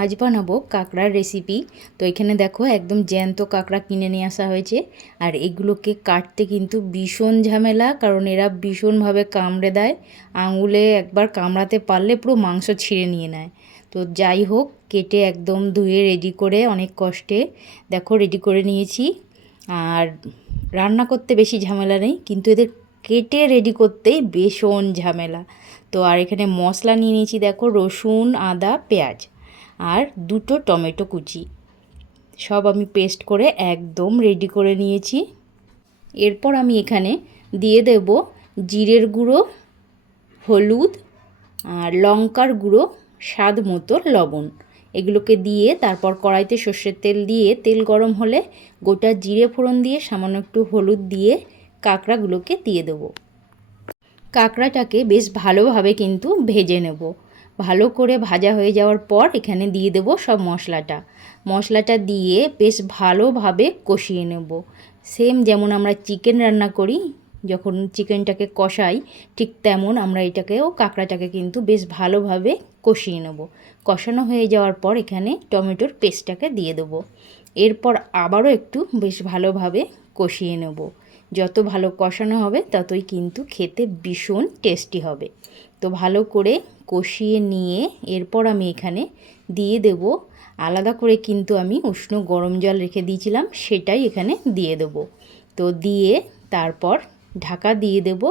আজ বানাবো কাঁকড়ার রেসিপি। তো এখানে দেখো একদম জ্যান্ত কাঁকড়া কিনে নিয়ে আসা হয়েছে। আর এগুলোকে কাটতে কিন্তু ভীষণ ঝামেলা, কারণ এরা ভীষণভাবে কামড়ে দেয়। আঙুলে একবার কামড়াতে পারলে পুরো মাংস ছিঁড়ে নিয়ে নেয়। তো যাই হোক, কেটে একদম ধুয়ে রেডি করে অনেক কষ্টে দেখো রেডি করে নিয়েছি। আর রান্না করতে বেশি ঝামেলা নেই, কিন্তু এদের কেটে রেডি করতেই ভীষণ ঝামেলা। তো আর এখানে মশলা নিয়ে নিয়েছি দেখো, রসুন, আদা, পেঁয়াজ আর দুটো টমেটো কুচি, সব আমি পেস্ট করে একদম রেডি করে নিয়েছি। এরপর আমি এখানে দিয়ে দেব জিরের গুঁড়ো, হলুদ আর লঙ্কার গুঁড়ো, স্বাদ মতো লবণ। এগুলোকে দিয়ে তারপর কড়াইতে সর্ষের তেল দিয়ে তেল গরম হলে গোটা জিরে ফোড়ন দিয়ে সামান্য একটু হলুদ দিয়ে কাঁকড়াগুলোকে দিয়ে দেবো। কাঁকড়াটাকে বেশ ভালোভাবে কিন্তু ভেজে নেব। ভালো করে ভাজা হয়ে যাওয়ার পর এখানে দিয়ে দেব সব মশলাটা দিয়ে বেশ ভালোভাবে কষিয়ে নেব। সেম যেমন আমরা চিকেন রান্না করি, যখন চিকেনটাকে কষাই ঠিক তেমন আমরা এটাকেও কাঁকড়াটাকে কিন্তু বেশ ভালোভাবে কষিয়ে নেব। কষানো হয়ে যাওয়ার পর এখানে টমেটোর পেস্টটাকে দিয়ে দেবো। এরপর আবারও একটু বেশ ভালোভাবে কষিয়ে নেব। যত ভালো কষানো হবে ততই কিন্তু খেতে ভীষণ টেস্টি হবে। তো ভালো করে কষিয়ে নিয়ে এরপর আমি এখানে দিয়ে দেব আলাদা করে কিন্তু আমি উষ্ণ গরম জল রেখে দিয়েছিলাম, সেটাই এখানে দিয়ে দেব। তো দিয়ে তারপর ঢাকা দিয়ে দেব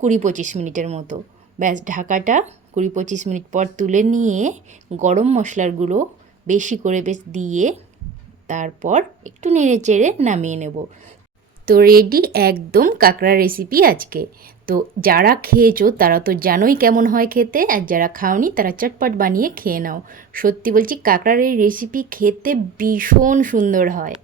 20-25 মিনিটের মতো। ব্যাস, ঢাকাটা 20-25 মিনিট পর তুলে নিয়ে গরম মশলার গুঁড়ো বেশি করে বেশ দিয়ে তারপর একটু নেড়ে চেড়ে নামিয়ে নেব। তো রেডি একদম কাঁকড়া রেসিপি আজকে। তো যারা খেয়েছো তারা তো জানোই কেমন হয় খেতে, আর যারা খাওনি তারা চটপট বানিয়ে খেয়ে নাও। সত্যি বলছি, কাঁকড়ার এই রেসিপি খেতে ভীষণ সুন্দর হয়।